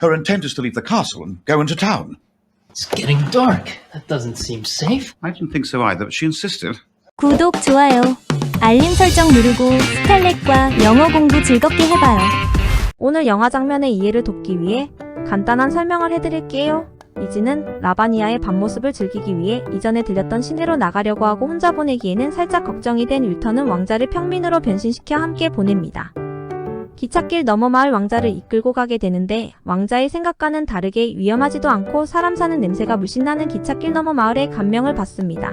Her intent is to leave the castle and go into town. It's getting dark. That doesn't seem safe. I didn't think so either, but she insisted. 구독, 좋아요, 알림 설정 누르고 스칼렛과 영어 공부 즐겁게 해봐요. 오늘 영화 장면의 이해를 돕기 위해 간단한 설명을 해드릴게요. 이지는 라바니아의 밤모습을 즐기기 위해 이전에 들렸던 시내로 나가려고 하고 혼자 보내기에는 살짝 걱정이 된 윌턴은 왕자를 평민으로 변신시켜 함께 보냅니다. 기찻길 너머 마을 왕자를 이끌고 가게 되는데 왕자의 생각과는 다르게 위험하지도 않고 사람 사는 냄새가 물씬 나는 기찻길 너머 마을에 감명을 받습니다.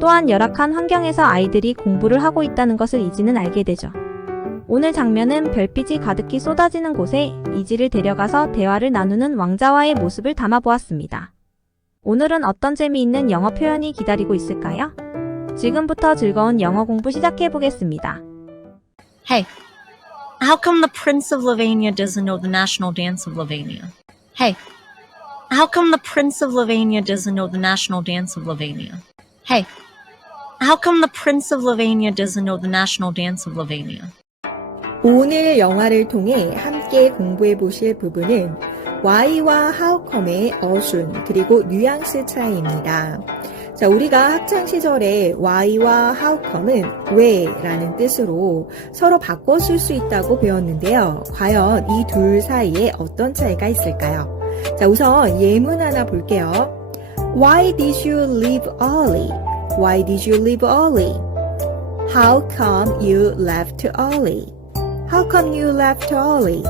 또한 열악한 환경에서 아이들이 공부를 하고 있다는 것을 이지는 알게 되죠. 오늘 장면은 별빛이 가득히 쏟아지는 곳에 이지를 데려가서 대화를 나누는 왕자와의 모습을 담아보았습니다. 오늘은 어떤 재미있는 영어 표현이 기다리고 있을까요? 지금부터 즐거운 영어 공부 시작해보겠습니다. Hey, how come the Prince of Lavania doesn't know the national dance of Lavania? Hey, how come the Prince of Lavania doesn't know the national dance of Lavania? Hey, how come the Prince of Lavania doesn't know the national dance of Lavania? 오늘 영화를 통해 함께 공부해 보실 부분은 why와 how come의 어순 그리고 뉘앙스 차이입니다. 자, 우리가 학창 시절에 why와 how come은 왜라는 뜻으로 서로 바꿔 쓸 수 있다고 배웠는데요. 과연 이 둘 사이에 어떤 차이가 있을까요? 자, 우선 예문 하나 볼게요. Why did you leave early? Why did you leave early? How come you left early? How come you left early?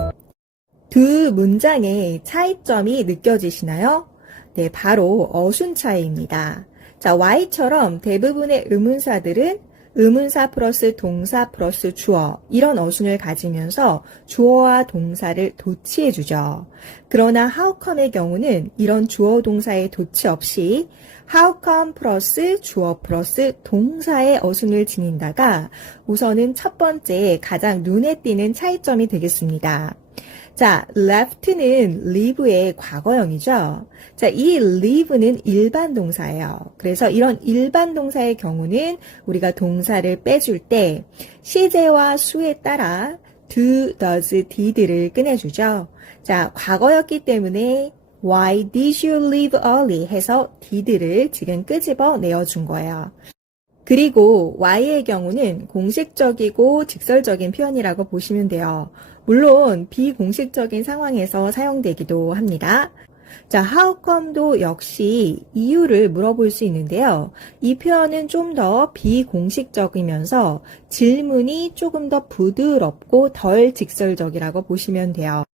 두 문장의 차이점이 느껴지시나요? 네, 바로 어순 차이입니다. 자, why처럼 대부분의 의문사들은 의문사 플러스 동사 플러스 주어 이런 어순을 가지면서 주어와 동사를 도치해주죠. 그러나 how come의 경우는 이런 주어 동사의 도치 없이 how come 플러스 주어 플러스 동사의 어순을 지닌다가 우선은 첫 번째 가장 눈에 띄는 차이점이 되겠습니다. 자, left는 live의 과거형이죠. 자, 이 live는 일반 동사예요. 그래서 이런 일반 동사의 경우는 우리가 동사를 빼줄 때 시제와 수에 따라 do, does, did를 꺼내주죠. 자, 과거였기 때문에 Why did you leave early? 해서 did를 지금 끄집어 내어준 거예요. 그리고 why의 경우는 공식적이고 직설적인 표현이라고 보시면 돼요. 물론 비공식적인 상황에서 사용되기도 합니다. 자, how come도 역시 이유를 물어볼 수 있는데요. 이 표현은 좀 더 비공식적이면서 질문이 조금 더 부드럽고 덜 직설적이라고 보시면 돼요.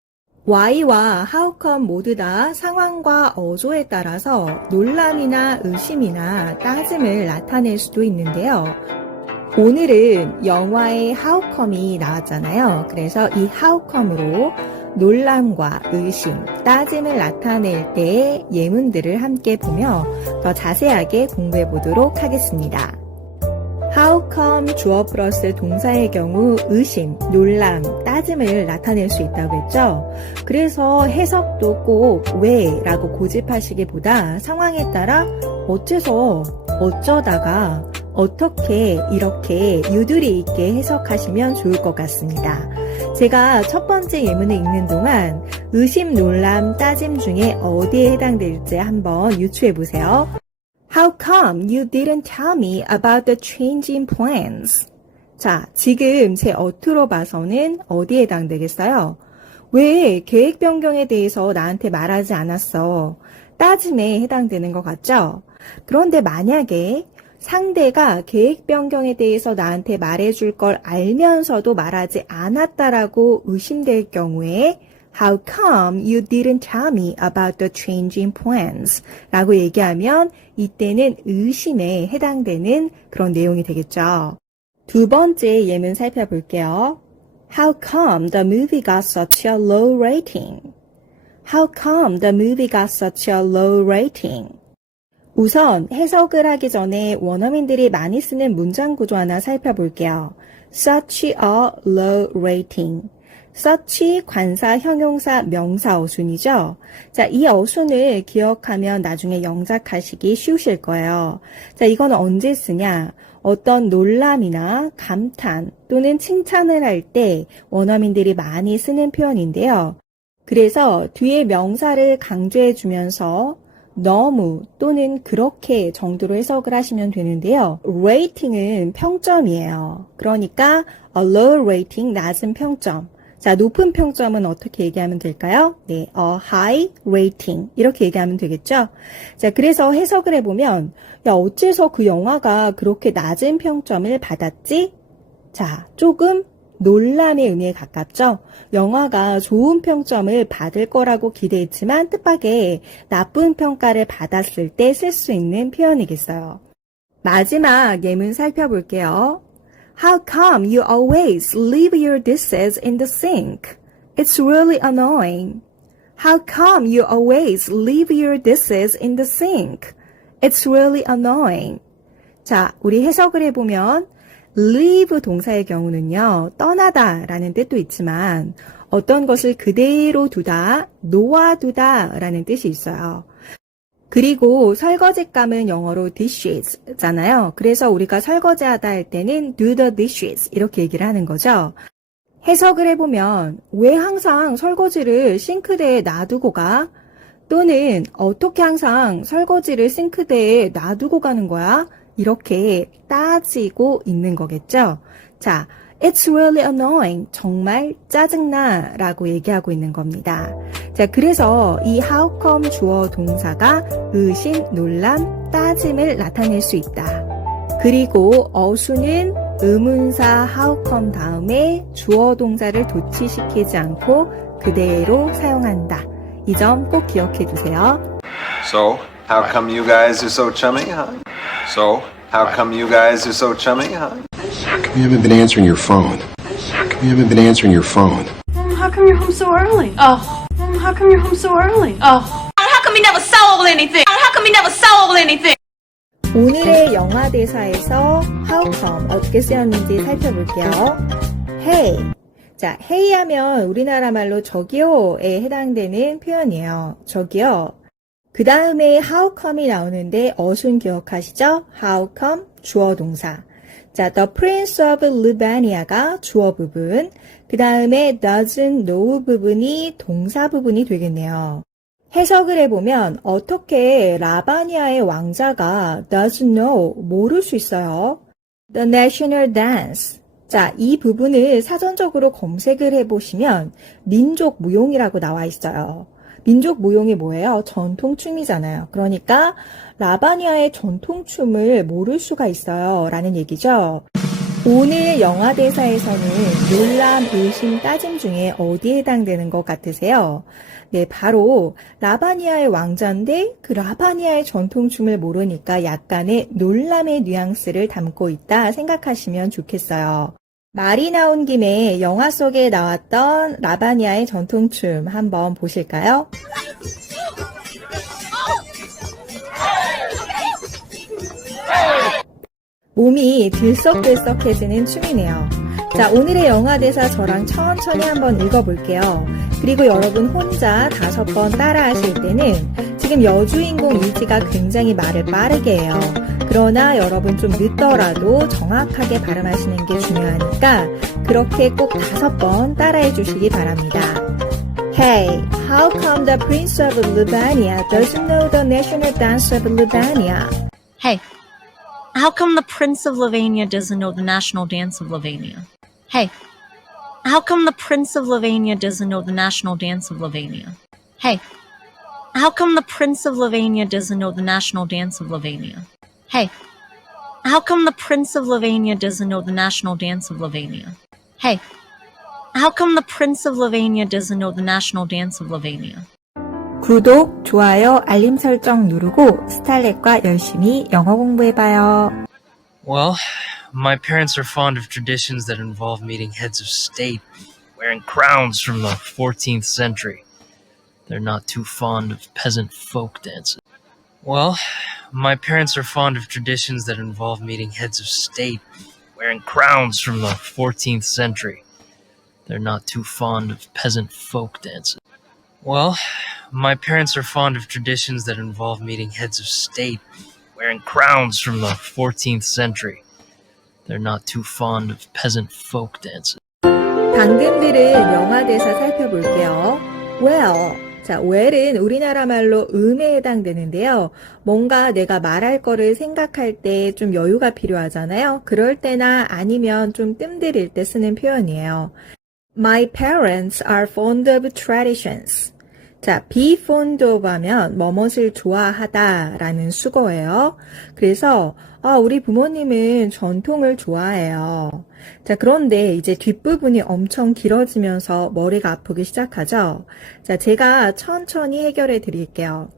why와 how come 모두 다 상황과 어조에 따라서 논란이나 의심이나 따짐을 나타낼 수도 있는데요. 오늘은 영화의 how come이 나왔잖아요. 그래서 이 how come으로 논란과 의심, 따짐을 나타낼 때의 예문들을 함께 보며 더 자세하게 공부해 보도록 하겠습니다. How come 주어 플러스 동사의 경우 의심, 논란, 따짐을 나타낼 수 있다고 했죠. 그래서 해석도 꼭 왜라고 고집하시기보다 상황에 따라 어째서, 어쩌다가, 어떻게 이렇게 유두리 있게 해석하시면 좋을 것 같습니다. 제가 첫 번째 예문을 읽는 동안 의심, 논란, 따짐 중에 어디에 해당될지 한번 유추해 보세요. How come you didn't tell me about the change in plans? 자, 지금 제 어투로 봐서는 어디에 해당되겠어요? 왜 계획 변경에 대해서 나한테 말하지 않았어? 따짐에 해당되는 것 같죠? 그런데 만약에 상대가 계획 변경에 대해서 나한테 말해줄 걸 알면서도 말하지 않았다라고 의심될 경우에 How come you didn't tell me about the change in plans? 라고 얘기하면 이때는 의심에 해당되는 그런 내용이 되겠죠. 두 번째 예문 살펴볼게요. How come the movie got such a low rating? How come the movie got such a low rating? 우선 해석을 하기 전에 원어민들이 많이 쓰는 문장 구조 하나 살펴볼게요. Such a low rating. such 관사, 형용사, 명사 어순이죠. 자, 이 어순을 기억하면 나중에 영작하시기 쉬우실 거예요. 자, 이건 언제 쓰냐? 어떤 놀람이나 감탄 또는 칭찬을 할 때 원어민들이 많이 쓰는 표현인데요. 그래서 뒤에 명사를 강조해 주면서 너무 또는 그렇게 정도로 해석을 하시면 되는데요. rating은 평점이에요. 그러니까 a low rating, 낮은 평점. 자, 높은 평점은 어떻게 얘기하면 될까요? 네, a high rating 이렇게 얘기하면 되겠죠? 자, 그래서 해석을 해보면 야, 어째서 그 영화가 그렇게 낮은 평점을 받았지? 자, 조금 놀람의 의미에 가깝죠? 영화가 좋은 평점을 받을 거라고 기대했지만 뜻밖의 나쁜 평가를 받았을 때 쓸 수 있는 표현이겠어요. 마지막 예문 살펴볼게요. How come you always leave your dishes in the sink? It's really annoying. How come you always leave your dishes in the sink? It's really annoying. 자, 우리 해석을 해보면 leave 동사의 경우는요, 떠나다 라는 뜻도 있지만 어떤 것을 그대로 두다, 놓아두다 라는 뜻이 있어요. 그리고 설거지감은 영어로 dishes잖아요. 그래서 우리가 설거지하다 할 때는 do the dishes 이렇게 얘기를 하는 거죠. 해석을 해보면 왜 항상 설거지를 싱크대에 놔두고 가? 또는 어떻게 항상 설거지를 싱크대에 놔두고 가는 거야? 이렇게 따지고 있는 거겠죠. 자, it's really annoying. 정말 짜증나 라고 얘기하고 있는 겁니다. 자, 그래서 이 how come 주어 동사가 의심, 놀람, 따짐을 나타낼 수 있다. 그리고 어수는 의문사 how come 다음에 주어 동사를 도치시키지 않고 그대로 사용한다. 이 점 꼭 기억해 두세요. So, how come you guys are so chummy, huh? So, how come you guys are so chummy, huh? How come you haven't been answering your phone? How come you haven't been answering your phone? How come you're home so early? Oh. How come you're home so early? Oh. How come you never sold anything? How come you never sold anything? 오늘의 영화 대사에서 how come 어떻게 쓰였는지 살펴볼게요. Hey. 자, hey 하면 우리나라 말로 저기요에 해당되는 표현이에요. 저기요. 그 다음에 how come이 나오는데 어순 기억하시죠? how come 주어 동사. 자, the Prince of Libania가 주어 부분. 그 다음에 doesn't know 부분이 동사 부분이 되겠네요. 해석을 해보면 어떻게 라바니아의 왕자가 doesn't know 모를 수 있어요? The national dance. 자, 이 부분을 사전적으로 검색을 해보시면 민족 무용이라고 나와 있어요. 민족 무용이 뭐예요? 전통춤이잖아요. 그러니까 라바니아의 전통춤을 모를 수가 있어요. 라는 얘기죠. 오늘 영화 대사에서는 놀람, 의심, 따짐 중에 어디에 해당되는 것 같으세요? 네, 바로 라바니아의 왕자인데 그 라바니아의 전통춤을 모르니까 약간의 놀람의 뉘앙스를 담고 있다 생각하시면 좋겠어요. 말이 나온 김에 영화 속에 나왔던 라바니아의 전통춤 한번 보실까요? 몸이 들썩들썩해지는 춤이네요. 자, 오늘의 영화 대사 저랑 천천히 한번 읽어볼게요. 그리고 여러분 혼자 5번 따라 하실 때는 지금 여주인공 이지가 굉장히 말을 빠르게 해요. 그러나 여러분 좀 늦더라도 정확하게 발음하시는 게 중요하니까 그렇게 꼭 5번 따라해 주시기 바랍니다. Hey, how come the Prince of Libania doesn't know the national dance of Libania? Hey, how come the Prince of Livania doesn't know the national dance of Livania? Hey, how come the Prince of Livania doesn't know the national dance of Livania? Hey, how come the Prince of Livania doesn't know the national dance of Livania? Hey, how come the Prince of Livania doesn't know the national dance of Livania? Hey, how come the Prince of Livania doesn't know the national dance of Livania? 구독, 좋아요, 알림 설정 누르고 스탈렛과 열심히 영어 공부해봐요. Well, my parents are fond of traditions that involve meeting heads of state wearing crowns from the 14th century. They're not too fond of peasant folk dances. Well, my parents are fond of traditions that involve meeting heads of state wearing crowns from the 14th century. They're not too fond of peasant folk dances. Well, my parents are fond of traditions that involve meeting heads of state wearing crowns from the 14th century. They're not too fond of peasant folk dances. 방금 들은 영화 대사 살펴볼게요. Well. 자, well은 우리나라 말로 음에 해당되는데요. 뭔가 내가 말할 거를 생각할 때 좀 여유가 필요하잖아요. 그럴 때나 아니면 좀 뜸들일 때 쓰는 표현이에요. My parents are fond of traditions. 자, be fond of 하면 뭐뭇을 좋아하다 라는 수거예요. 그래서 우리 부모님은 전통을 좋아해요. 자, 그런데 이제 뒷부분이 엄청 길어지면서 머리가 아프기 시작하죠. 자, 제가 천천히 해결해 드릴게요.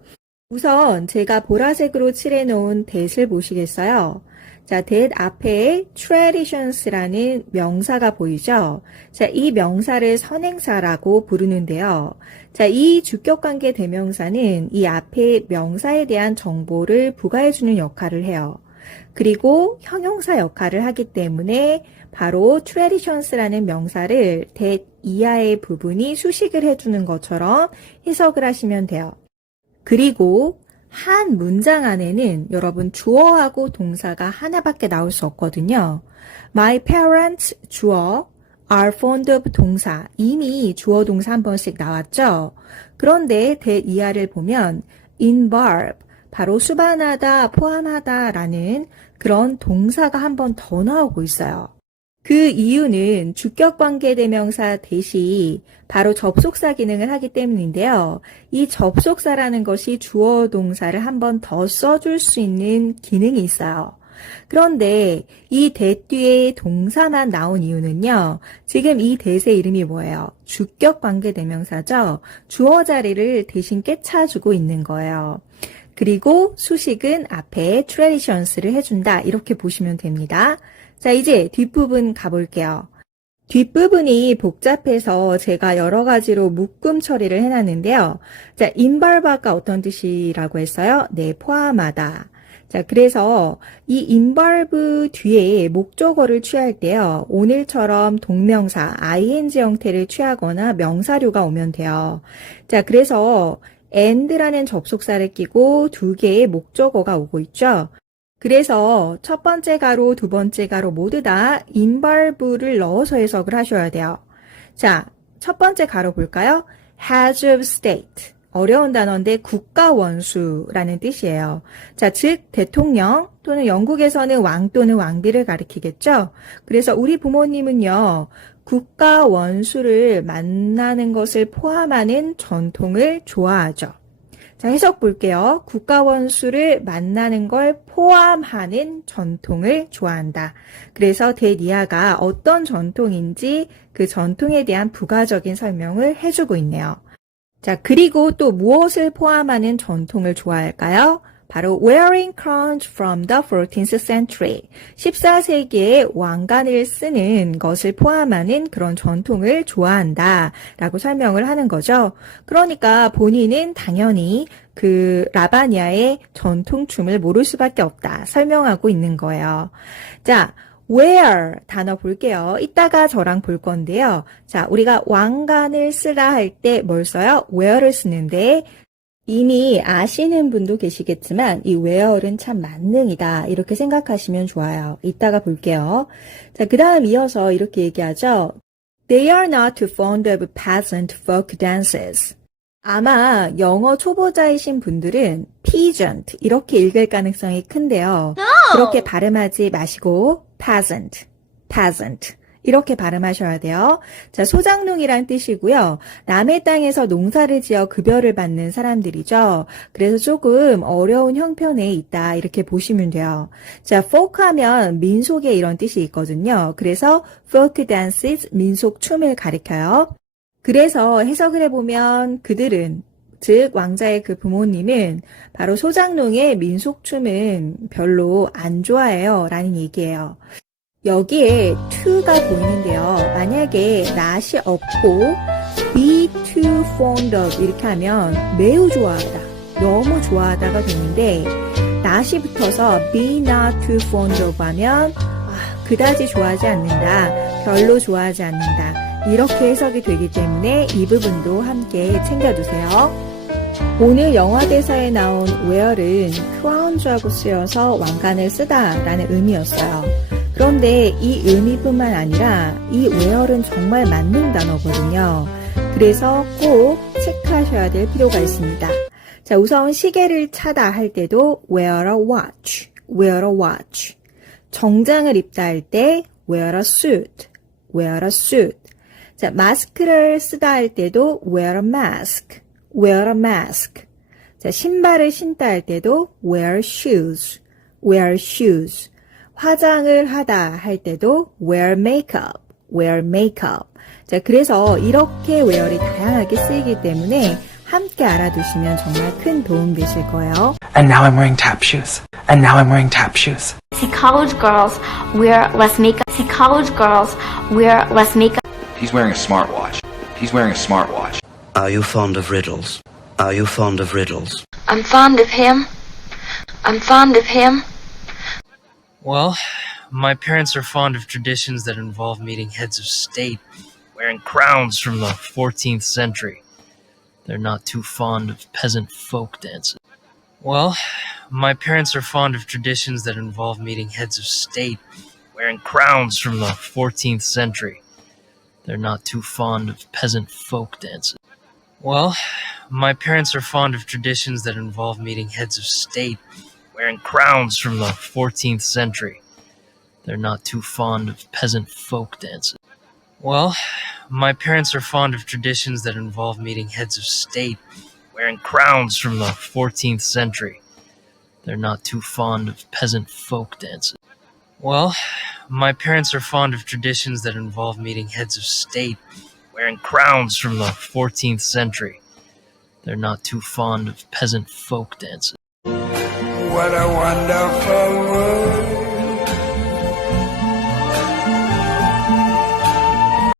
우선 제가 보라색으로 칠해놓은 that을 보시겠어요? 자, that 앞에 traditions라는 명사가 보이죠? 자, 이 명사를 선행사라고 부르는데요. 자, 이 주격관계 대명사는 이 앞에 명사에 대한 정보를 부과해주는 역할을 해요. 그리고 형용사 역할을 하기 때문에 바로 traditions라는 명사를 that 이하의 부분이 수식을 해주는 것처럼 해석을 하시면 돼요. 그리고 한 문장 안에는 여러분 주어하고 동사가 하나밖에 나올 수 없거든요. My parents 주어, are fond of 동사. 이미 주어 동사 한 번씩 나왔죠. 그런데 that 이하를 보면 involve, 바로 수반하다, 포함하다 라는 그런 동사가 한 번 더 나오고 있어요. 그 이유는 주격관계대명사 that이 바로 접속사 기능을 하기 때문인데요. 이 접속사라는 것이 주어 동사를 한 번 더 써줄 수 있는 기능이 있어요. 그런데 이 that 뒤에 동사만 나온 이유는요. 지금 이 that의 이름이 뭐예요? 주격관계대명사죠. 주어 자리를 대신 꿰차주고 있는 거예요. 그리고 수식은 앞에 traditions를 해준다. 이렇게 보시면 됩니다. 자, 이제 뒷부분 가볼게요. 뒷부분이 복잡해서 제가 여러 가지로 묶음 처리를 해놨는데요. 자, involve가 어떤 뜻이라고 했어요? 네, 포함하다. 자, 그래서 이 involve 뒤에 목적어를 취할 때요. 오늘처럼 동명사, ing 형태를 취하거나 명사류가 오면 돼요. 자, 그래서 and라는 접속사를 끼고 두 개의 목적어가 오고 있죠. 그래서 첫 번째 가로, 두 번째 가로 모두 다 involve를 넣어서 해석을 하셔야 돼요. 자, 첫 번째 가로 볼까요? Heads of State. 어려운 단어인데 국가 원수라는 뜻이에요. 자, 즉 대통령 또는 영국에서는 왕 또는 왕비를 가리키겠죠. 그래서 우리 부모님은요. 국가 원수를 만나는 것을 포함하는 전통을 좋아하죠. 자, 해석 볼게요. 국가 원수를 만나는 걸 포함하는 전통을 좋아한다. 그래서 대니아가 어떤 전통인지 그 전통에 대한 부가적인 설명을 해주고 있네요. 자, 그리고 또 무엇을 포함하는 전통을 좋아할까요? 바로 wearing crowns from the 14th century. 14세기에 왕관을 쓰는 것을 포함하는 그런 전통을 좋아한다 라고 설명을 하는 거죠. 그러니까 본인은 당연히 그 라바니아의 전통춤을 모를 수밖에 없다 설명하고 있는 거예요. 자, wear 단어 볼게요. 이따가 저랑 볼 건데요. 자, 우리가 왕관을 쓰라 할 때 뭘 써요? wear를 쓰는데 이미 아시는 분도 계시겠지만 이 wear은 참 만능이다 이렇게 생각하시면 좋아요. 이따가 볼게요. 자, 그 다음 이어서 이렇게 얘기하죠. They are not too fond of peasant folk dances. 아마 영어 초보자이신 분들은 peasant 이렇게 읽을 가능성이 큰데요. 그렇게 발음하지 마시고 peasant, peasant 이렇게 발음하셔야 돼요. 자, 소작농이란 뜻이고요. 남의 땅에서 농사를 지어 급여를 받는 사람들이죠. 그래서 조금 어려운 형편에 있다 이렇게 보시면 돼요. 자, folk 하면 민속의 이런 뜻이 있거든요. 그래서 folk dances, 민속 춤을 가리켜요. 그래서 해석을 해보면 그들은 즉 왕자의 그 부모님은 바로 소작농의 민속춤은 별로 안 좋아해요 라는 얘기예요. 여기에 to가 보이는데요. 만약에 not이 없고 be too fond of 이렇게 하면 매우 좋아하다, 너무 좋아하다가 되는데 not이 붙어서 be not too fond of 하면 그다지 좋아하지 않는다, 별로 좋아하지 않는다 이렇게 해석이 되기 때문에 이 부분도 함께 챙겨두세요. 오늘 영화 대사에 나온 wear은 crown주하고 쓰여서 왕관을 쓰다 라는 의미였어요. 그런데 이 의미뿐만 아니라 이 wear은 정말 맞는 단어거든요. 그래서 꼭 체크하셔야 될 필요가 있습니다. 자, 우선 시계를 차다 할 때도 wear a watch, wear a watch. 정장을 입다 할 때 wear a suit, wear a suit. 자, 마스크를 쓰다 할 때도 wear a mask, wear a mask. 자, 신발을 신다 할 때도 wear shoes, wear shoes. 화장을 하다 할 때도 wear makeup, wear makeup. 자, 그래서 이렇게 wear이 다양하게 쓰이기 때문에 함께 알아두시면 정말 큰 도움 되실 거예요. And now I'm wearing tap shoes. And now I'm wearing tap shoes. See, college girls wear less makeup. See, college girls wear less makeup. He's wearing a smartwatch. He's wearing a smartwatch. Are you fond of riddles? Are you fond of riddles? I'm fond of him. I'm fond of him. Well, my parents are fond of traditions that involve meeting heads of state wearing crowns from the 14th century. They're not too fond of peasant folk dances. Well, my parents are fond of traditions that involve meeting heads of state wearing crowns from the 14th century. They're not too fond of peasant folk dances. Well, my parents are fond of traditions that involve meeting heads of state wearing crowns from the 14th century. They're not too fond of peasant folk dances. Well, my parents are fond of traditions that involve meeting heads of state wearing crowns from the 14th century. They're not too fond of peasant folk dances. Well, my parents are fond of traditions that involve meeting heads of state wearing crowns from the 14th century. They're not too fond of peasant folk dances. What a wonderful world.